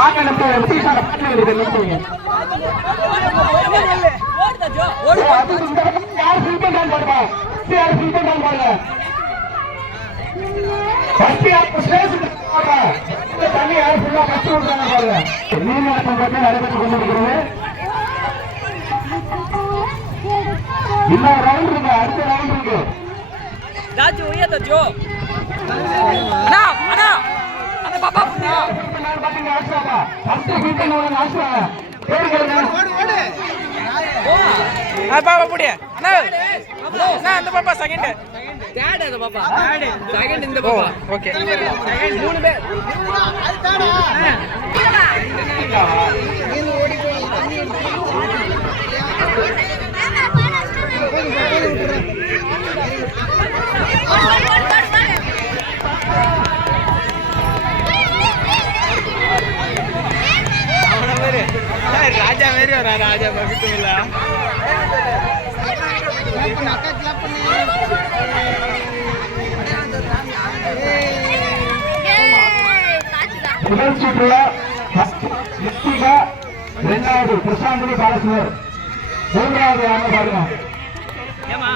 மாங்கனத்து சீசான பாட்டு இருக்கு நிறுத்துங்க யார் ஃபில்டர் டான் போடுவா யார் ஃபில்டர் டான் போடுங்க ஃபர்ஸ்ட் யார் ஸ்டேஜ் தண்ணி யார் ஃபுல்லா பாருங்க நடக்கும் நடைபெற்று கொண்டிருக்கிறது இன்னொரு ரவுண்ட் இருக்கு அடுத்த ரவுண்ட் இருக்கு ராஜு உயர்த்த ஜோ அண்ணா அண்ணா அந்த பாப்பா பாத்தீங்க ஆசுவாப்பா ஃபர்ஸ்ட் ஃபில்டர் டான் ஆசுவாங்க பேரு கேளுங்க பாப்பா புடி அண்ணா அண்ணா அந்த பாப்பா. செகண்ட் தேர்ட் அந்த பாப்பா. செகண்ட் இந்த ஓ பாப்பா ஓகே மூணு பேர். மாரி வரா ராஜா பக்கத்துல முதல் சுற்றுல நித்திகா இரண்டாவது பிரசாந்தினி பாலசுவர் மூன்றாவது பாருங்க ஏமா